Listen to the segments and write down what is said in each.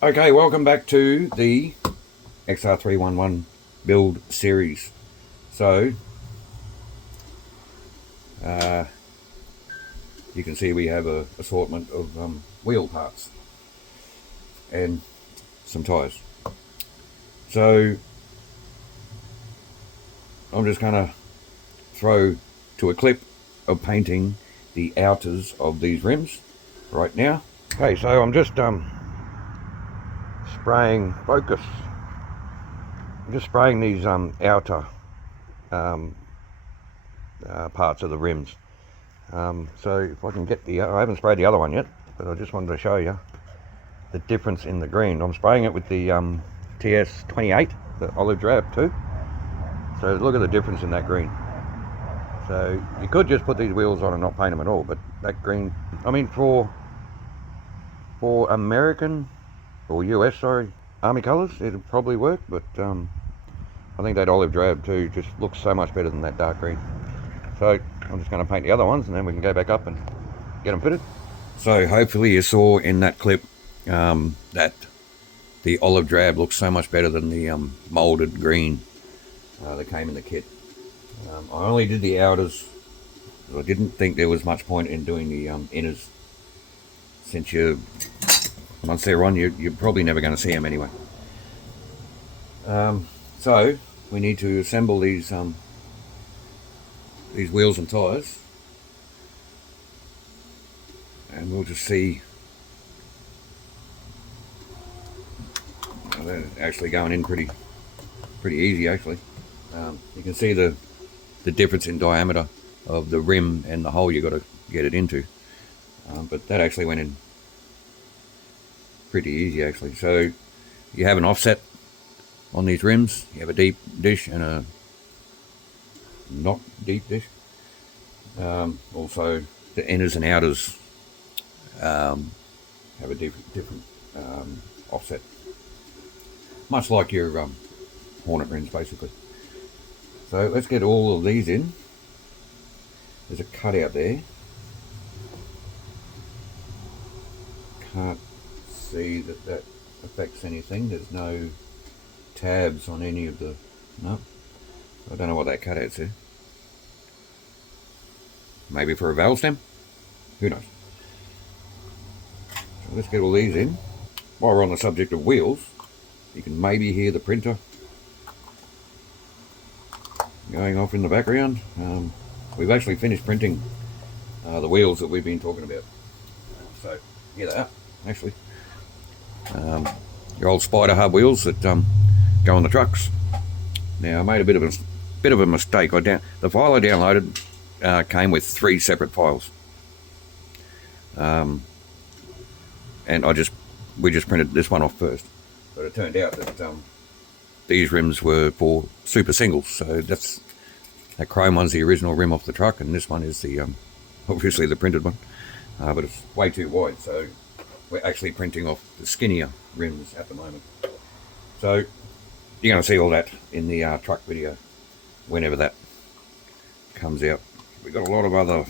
Okay, welcome back to the XR311 build series. So, you can see we have a assortment of wheel parts and some tyres. So, I'm just going to throw to a clip of painting the outers of these rims right now. Okay, so I'm just spraying focus. I'm just spraying these outer um, parts of the rims. So if I can get I haven't sprayed the other one yet, but I just wanted to show you the difference in the green. I'm spraying it with the TS28, the olive drab too. So look at the difference in that green. So you could just put these wheels on and not paint them at all, but that green, I mean for American, or US, sorry, Army colours, it'd probably work, but I think that olive drab too just looks so much better than that dark green. So I'm just going to paint the other ones and then we can go back up and get them fitted. So hopefully you saw in that clip that the olive drab looks so much better than the moulded green that came in the kit. I only did the outers because I didn't think there was much point in doing the inners, since once they're on, you're probably never going to see them anyway. So we need to assemble these wheels and tyres, and we'll just see. They're actually going in pretty easy actually. You can see the difference in diameter of the rim and the hole you got to get it into, but that actually went in pretty easy actually. So you have an offset on these rims. You have a deep dish and a not deep dish. Also the inners and outers have a different offset, much like your Hornet rims basically. So let's get all of these in. There's a cutout there. Can't see that affects anything. There's no tabs on any of the, no. I don't know what that cutout's there. Maybe for a valve stem? Who knows? So let's get all these in. While we're on the subject of wheels, you can maybe hear the printer going off in the background. We've actually finished printing the wheels that we've been talking about. So here they are, actually. Your old Spider hub wheels that go on the trucks. Now I made a bit of a mistake. The file I downloaded came with 3 separate files, and we just printed this one off first. But it turned out that these rims were for super singles. So that chrome one's the original rim off the truck, and this one is the obviously the printed one. But it's way too wide, so we're actually printing off the skinnier rims at the moment. So you're going to see all that in the truck video whenever that comes out. We've got a lot of other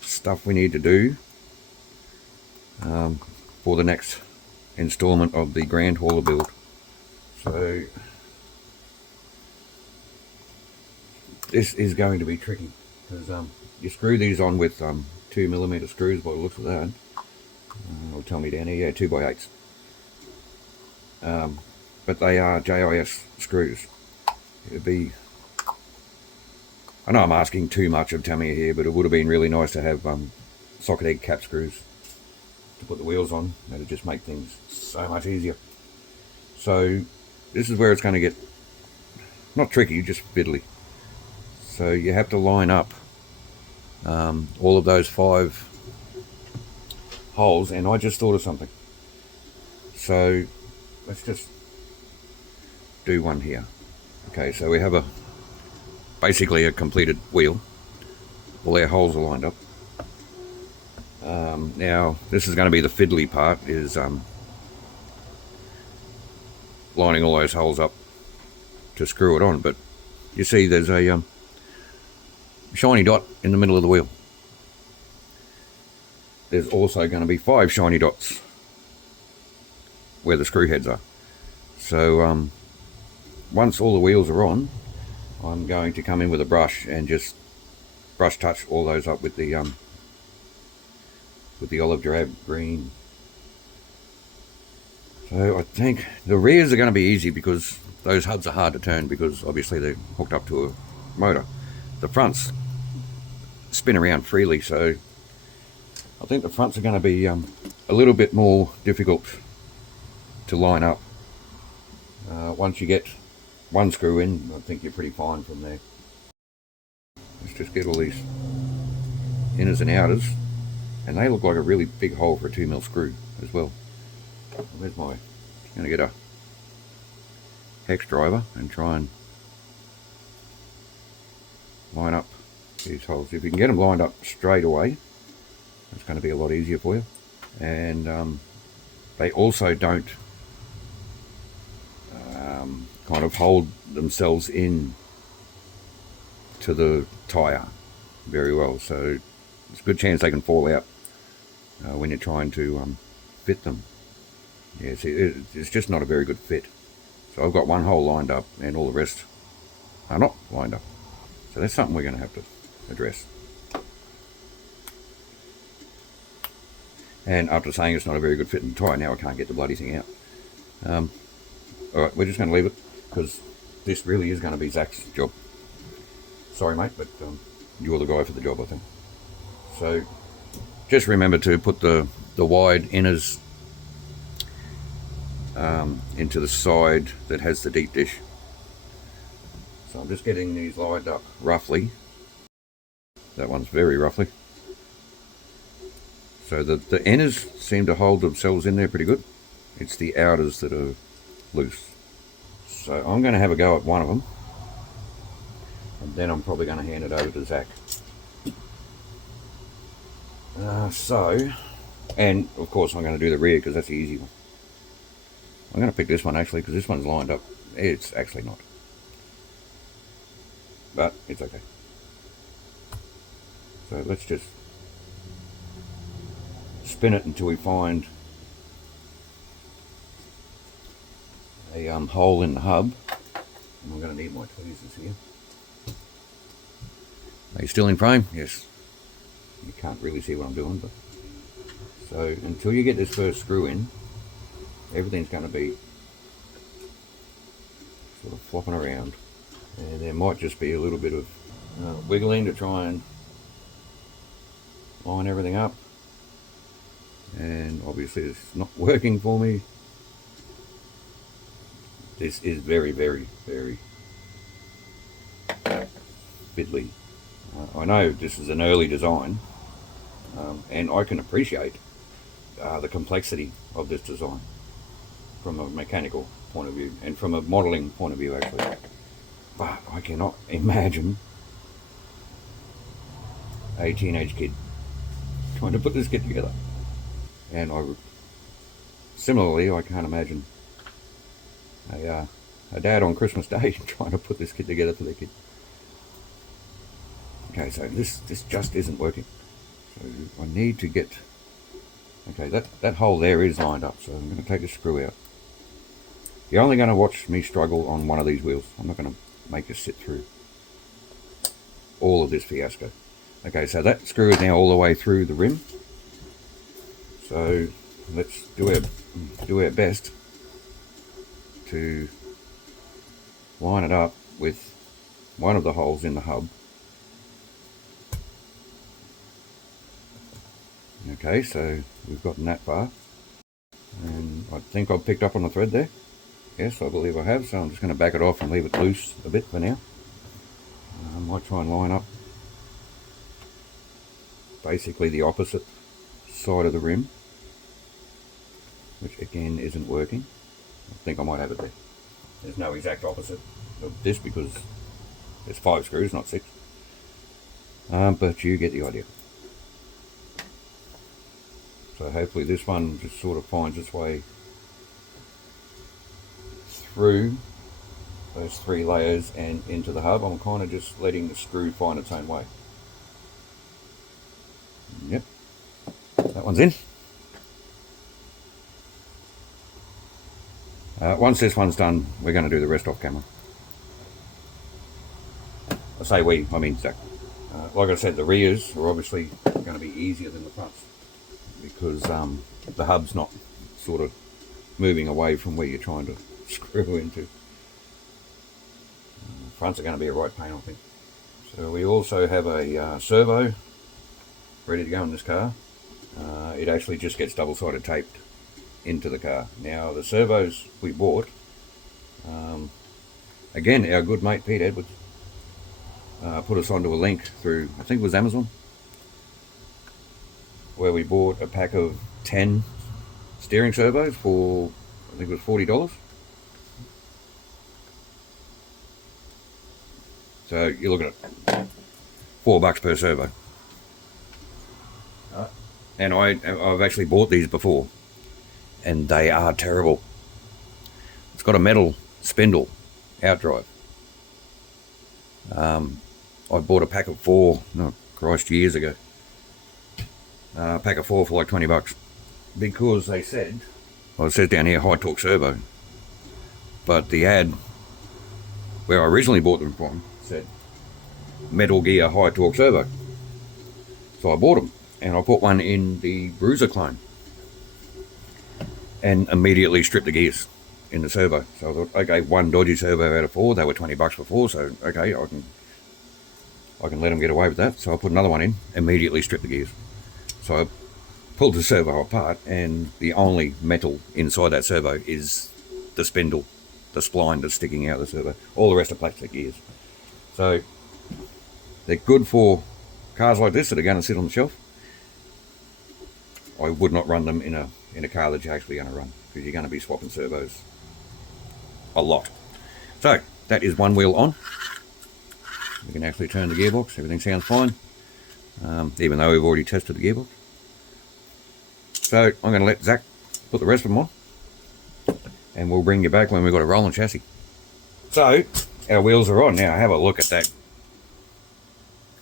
stuff we need to do for the next installment of the Grand Hauler build. So this is going to be tricky because you screw these on with 2mm screws by the looks of that. It'll tell me down here, yeah, 2x8s. But they are JIS screws. It'd be, I know I'm asking too much of Tamiya here, but it would have been really nice to have socket egg cap screws to put the wheels on. That'd just make things so much easier. So this is where it's going to get not tricky, just fiddly. So you have to line up all of those 5 holes, and I just thought of something. So let's just do one here. Okay, so we have basically a completed wheel. All our holes are lined up. Now this is going to be the fiddly part, is lining all those holes up to screw it on. But you see there's a shiny dot in the middle of the wheel. There's also going to be 5 shiny dots where the screw heads are. So once all the wheels are on, I'm going to come in with a brush and just brush touch all those up with the olive drab green. So I think the rears are going to be easy because those hubs are hard to turn because obviously they're hooked up to a motor. The fronts spin around freely, so I think the fronts are going to be a little bit more difficult to line up. Once you get one screw in, I think you're pretty fine from there. Let's just get all these inners and outers, and they look like a really big hole for a 2mm screw as well. Where's my... I'm going to get a hex driver and try and line up these holes. If you can get them lined up straight away, it's going to be a lot easier for you. And they also don't kind of hold themselves in to the tyre very well, so it's a good chance they can fall out when you're trying to fit them. Yeah, see, it's just not a very good fit. So I've got one hole lined up and all the rest are not lined up. So that's something we're going to have to address. And after saying it's not a very good fit in the tyre, now I can't get the bloody thing out. Alright, we're just going to leave it because this really is going to be Zach's job. Sorry mate, but you're the guy for the job, I think. So just remember to put the wide inners into the side that has the deep dish. So I'm just getting these lined up roughly. That one's very roughly. So the inners seem to hold themselves in there pretty good. It's the outers that are loose. So I'm going to have a go at one of them, and then I'm probably going to hand it over to Zach. And of course I'm going to do the rear because that's the easy one. I'm going to pick this one actually because this one's lined up. It's actually not, but it's okay. So let's just spin it until we find a hole in the hub. And I'm going to need my tweezers here. Are you still in frame? Yes. You can't really see what I'm doing, but so until you get this first screw in, everything's going to be sort of flopping around, and there might just be a little bit of wiggling to try and line everything up. And obviously it's not working for me. This is very, very, very fiddly. I know this is an early design, and I can appreciate the complexity of this design from a mechanical point of view and from a modelling point of view actually. But I cannot imagine a teenage kid trying to put this kit together. And similarly, I can't imagine a dad on Christmas Day trying to put this kit together for their kid. Okay, so this just isn't working. So I need to get... Okay, that hole there is lined up, so I'm going to take the screw out. You're only going to watch me struggle on one of these wheels. I'm not going to make you sit through all of this fiasco. Okay, so that screw is now all the way through the rim. So let's do our best to line it up with one of the holes in the hub. Okay, so we've gotten that far, and I think I've picked up on the thread there. Yes, I believe I have, so I'm just going to back it off and leave it loose a bit for now. I might try and line up basically the opposite side of the rim, which again isn't working. I think I might have it there. There's no exact opposite of this because there's 5 screws, not 6. But you get the idea. So hopefully this one just sort of finds its way through those 3 layers and into the hub. I'm kind of just letting the screw find its own way. Yep, that one's in. Once this one's done, we're going to do the rest off camera. I say we, I mean Zach. Like I said, the rears are obviously going to be easier than the fronts because the hub's not sort of moving away from where you're trying to screw into. Fronts are going to be a right pain, I think. So we also have a servo ready to go in this car. It actually just gets double-sided taped into the car. Now the servos we bought, again our good mate Pete Edwards put us onto a link through, I think it was Amazon, where we bought a pack of 10 steering servos for, I think it was $40. So you're looking at $4 per servo. And I've actually bought these before, and they are terrible. It's got a metal spindle outdrive. I bought a pack of 4, oh Christ, years ago. A pack of 4 for like $20 because they said, well, it says down here high torque servo, but the ad where I originally bought them from said Metal Gear high torque servo. So I bought them, and I put one in the Bruiser clone and immediately stripped the gears in the servo. So I thought, okay, one dodgy servo out of 4, they were $20 before, so okay, I can let them get away with that. So I put another one in, immediately stripped the gears. So I pulled the servo apart, and the only metal inside that servo is the spindle, the spline that's sticking out of the servo. All the rest are plastic gears. So they're good for cars like this that are going to sit on the shelf. I would not run them in a car that you're actually going to run, because you're going to be swapping servos a lot. So that is one wheel on. We can actually turn the gearbox. Everything sounds fine, even though we've already tested the gearbox. So I'm going to let Zach put the rest of them on, and we'll bring you back when we've got a rolling chassis. So our wheels are on now. Have a look at that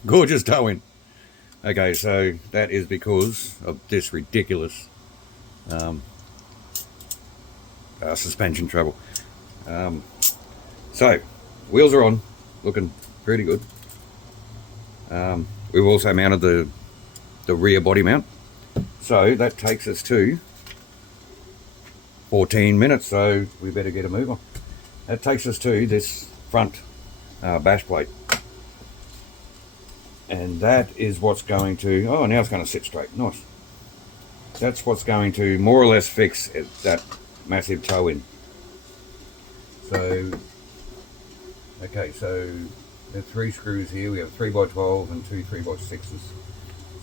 gorgeous towing. Okay, so that is because of this ridiculous suspension trouble. So wheels are on, looking pretty good. We've also mounted the rear body mount, so that takes us to 14 minutes, so we better get a move on. That takes us to this front bash plate, and that is what's going to, oh, now it's going to sit straight. Nice. That's what's going to more or less fix that massive toe in. So okay, so there are 3 screws here. We have 3x12 and 2 3x6s.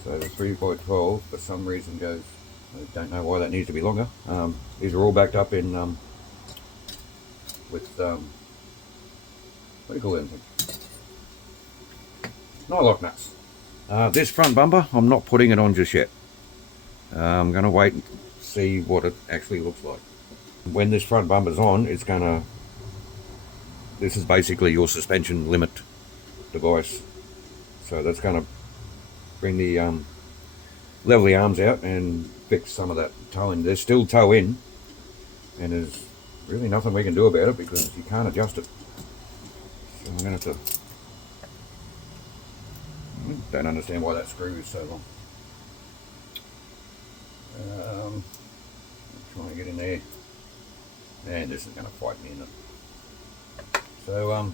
So the 3x12 for some reason goes, I don't know why that needs to be longer. These are all backed up in with what do you call them things? Nylock nuts. This front bumper, I'm not putting it on just yet. I'm going to wait and see what it actually looks like. When this front bumper's on, it's going to, this is basically your suspension limit device. So that's going to bring the level the arms out and fix some of that towing. There's still toe in, and there's really nothing we can do about it because you can't adjust it. So I'm going to have to, don't understand why that screw is so long. I'm trying to get in there, and this is going to fight me in it. So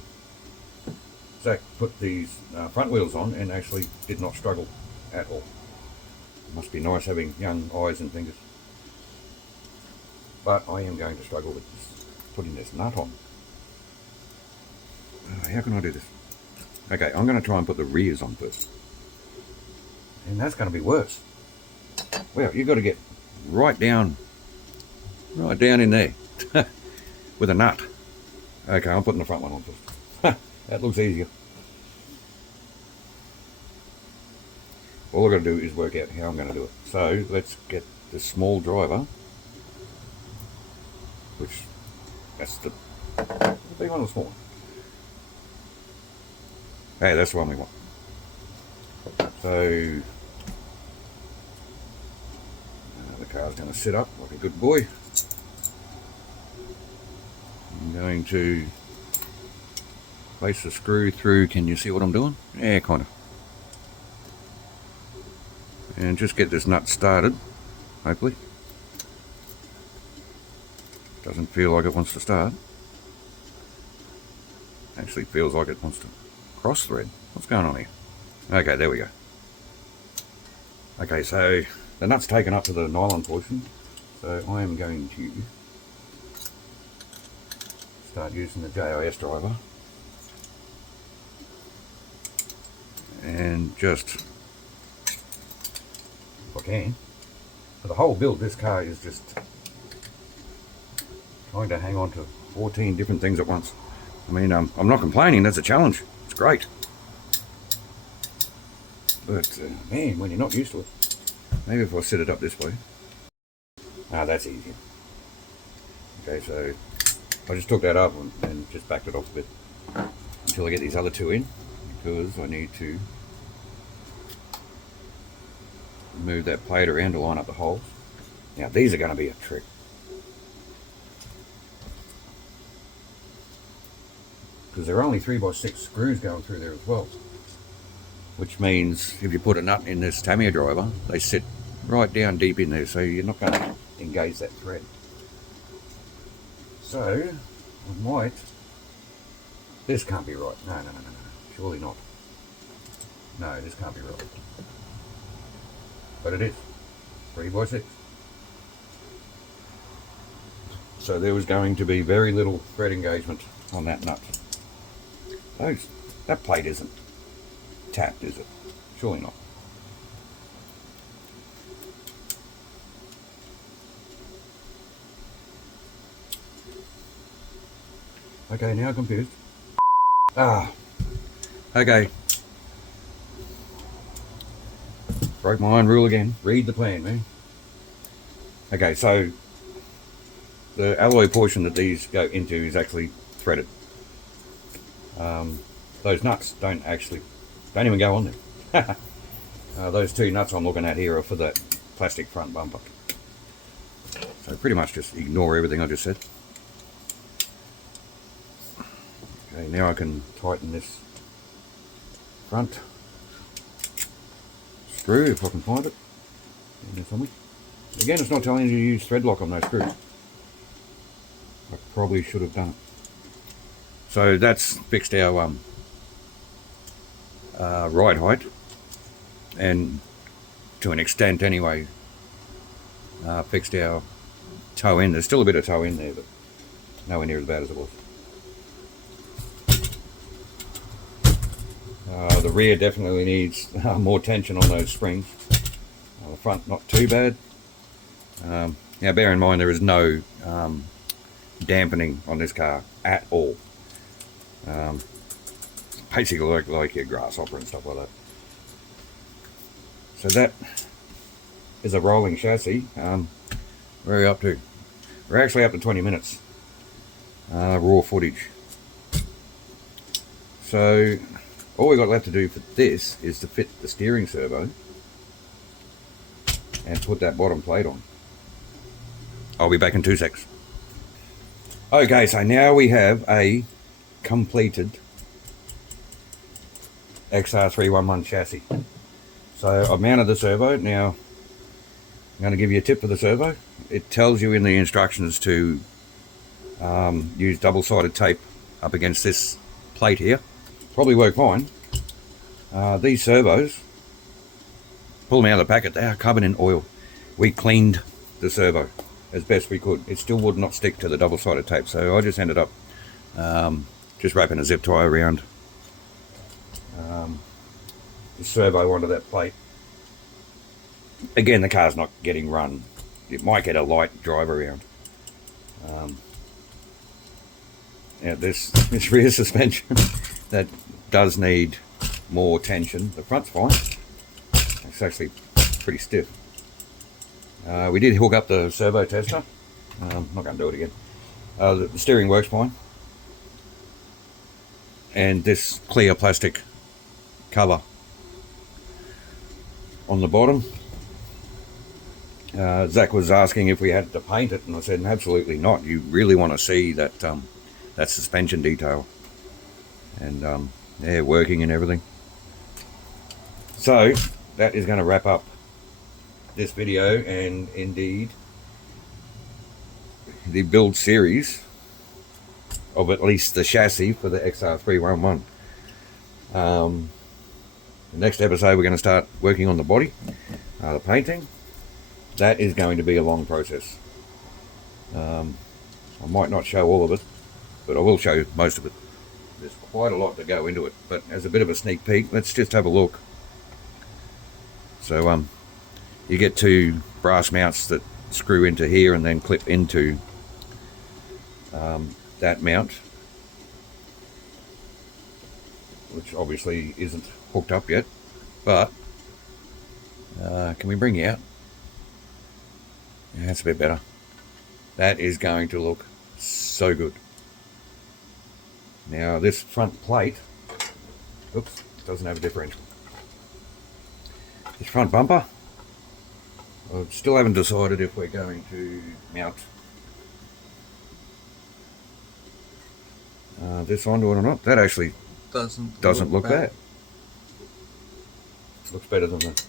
Zach put these front wheels on and actually did not struggle at all. It must be nice having young eyes and fingers. But I am going to struggle with this, putting this nut on. How can I do this? Okay, I'm going to try and put the rears on first. And that's going to be worse. Well, you've got to get right down in there with a nut. Okay, I'm putting the front one on first. That looks easier. All I've got to do is work out how I'm going to do it. So let's get the small driver, which that's the big one or the small one? Hey, that's the one we want. So the car's going to sit up like a good boy. going to place the screw through. Can you see what I'm doing? Yeah, kind of. And just get this nut started, hopefully. Doesn't feel like it wants to start. Actually feels like it wants to cross thread. What's going on here? Okay, there we go. Okay, so the nut's taken up to the nylon portion, so I am going to start using the JIS driver and just, if I can, for the whole build this car is just trying to hang on to 14 different things at once. I mean, I'm not complaining, that's a challenge, it's great. But man, when you're not used to it, maybe if I set it up this way. Ah, that's easier. Okay, so I just took that up and just backed it off a bit until I get these other two in, because I need to move that plate around to line up the holes. Now these are going to be a trick. Because there are only 3x6 screws going through there as well. Which means if you put a nut in this Tamiya driver, they sit right down deep in there, so you're not going to engage that thread. So, I might... This can't be right. No, surely not. No, this can't be right. But it is. 3x6. So there was going to be very little thread engagement on that nut. That plate isn't tapped, is it? Surely not. Okay, now I'm confused. Okay. Broke my own rule again. Read the plan, man. Okay, so the alloy portion that these go into is actually threaded. Those nuts don't even go on there. Those two nuts I'm looking at here are for the plastic front bumper. So pretty much just ignore everything I just said. Okay, now I can tighten this front screw if I can find it. Again, it's not telling you to use thread lock on those screws. I probably should have done it. So that's fixed our ride height, and to an extent anyway, fixed our toe in. There's still a bit of toe in there, but nowhere near as bad as it was. The rear definitely needs more tension on those springs. The front not too bad. Now bear in mind there is no dampening on this car at all. Basically like your grasshopper and stuff like that. So that is a rolling chassis. Where are we up to? We're actually up to 20 minutes raw footage. So all we got left to do for this is to fit the steering servo and put that bottom plate on. I'll be back in 2 secs. Okay, so now we have a completed XR311 chassis. So I've mounted the servo. Now I'm going to give you a tip for the servo. It tells you in the instructions to use double-sided tape up against this plate here. Probably work fine. These servos, pull them out of the packet, they are covered in oil. We cleaned the servo as best we could. It still would not stick to the double-sided tape, so I just ended up just wrapping a zip tie around the servo onto that plate. Again, the car's not getting run. It might get a light drive around. Yeah, this rear suspension that does need more tension. The front's fine. It's actually pretty stiff. We did hook up the servo tester. I'm not going to do it again. The steering works fine. And this clear plastic cover on the bottom. Zach was asking if we had to paint it, and I said absolutely not. You really want to see that that suspension detail, and yeah, working and everything. So that is going to wrap up this video, and indeed the build series of at least the chassis for the XR311. The next episode we're going to start working on the body, the painting. That is going to be a long process. I might not show all of it, but I will show most of it. There's quite a lot to go into it, but as a bit of a sneak peek, let's just have a look. So you get two brass mounts that screw into here and then clip into that mount, which obviously isn't hooked up yet, but can we bring you out? Yeah, that's a bit better. That is going to look so good. Now this front plate, oops, doesn't have a differential. This front bumper, I still haven't decided if we're going to mount this onto it or not. That actually doesn't look bad. It looks better than the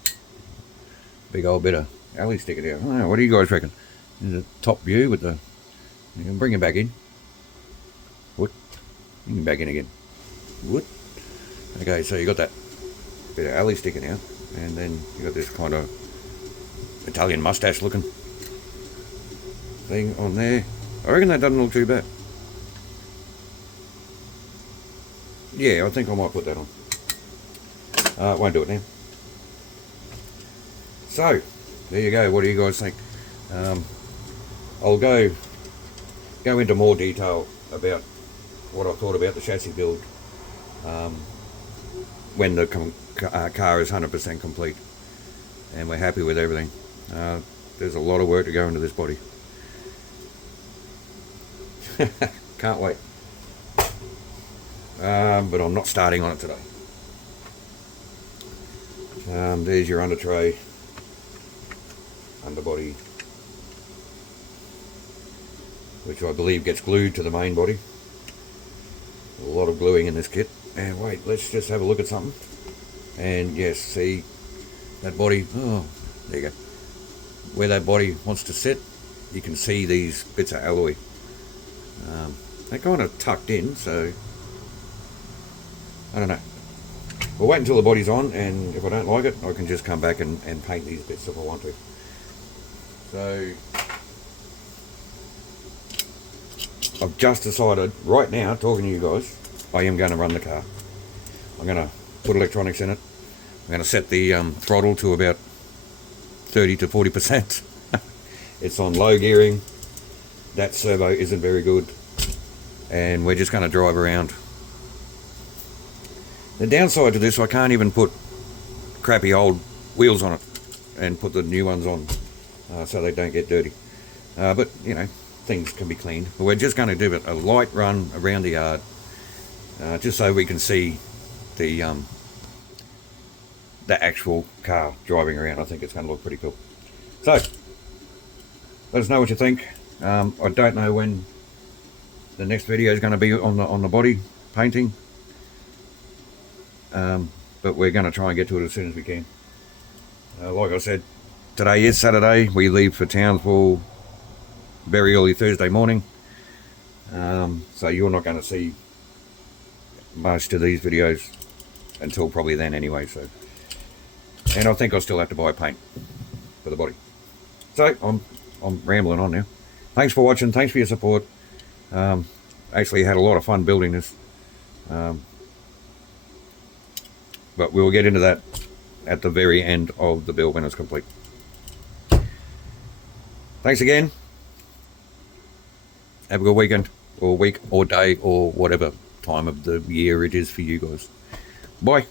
big old bit of alley sticking out. I don't know, what do you guys reckon? There's a top view with the, you can bring it back in. What? You can back in again. What? Okay, so you got that bit of alley sticking out, and then you got this kind of Italian mustache looking thing on there. I reckon that doesn't look too bad. Yeah, I think I might put that on. Won't do it now. So, there you go. What do you guys think? I'll go into more detail about what I thought about the chassis build when the car is 100% complete and we're happy with everything. There's a lot of work to go into this body. Can't wait. But I'm not starting on it today. There's your under tray, underbody, which I believe gets glued to the main body. A lot of gluing in this kit. And wait, let's just have a look at something. And yes, see that body, oh, there you go. Where that body wants to sit, you can see these bits of alloy. They're kind of tucked in, so I don't know. We'll wait until the body's on, and if I don't like it, I can just come back and paint these bits if I want to. So I've just decided right now, talking to you guys, I am going to run the car. I'm going to put electronics in it. I'm going to set the throttle to about 30 to 40%. It's on low gearing. That servo isn't very good, and we're just going to drive around. The downside to this, I can't even put crappy old wheels on it and put the new ones on so they don't get dirty. But, you know, things can be cleaned. But we're just going to do a light run around the yard just so we can see the actual car driving around. I think it's going to look pretty cool. So, let us know what you think. I don't know when the next video is going to be on the body painting. But we're going to try and get to it as soon as we can. Like I said, today is Saturday. We leave for Townsville very early Thursday morning. So you're not going to see most of these videos until probably then anyway. So, and I think I'll still have to buy paint for the body. So I'm rambling on now. Thanks for watching. Thanks for your support. Actually had a lot of fun building this. But we'll get into that at the very end of the build when it's complete. Thanks again. Have a good weekend, or week, or day, or whatever time of the year it is for you guys. Bye.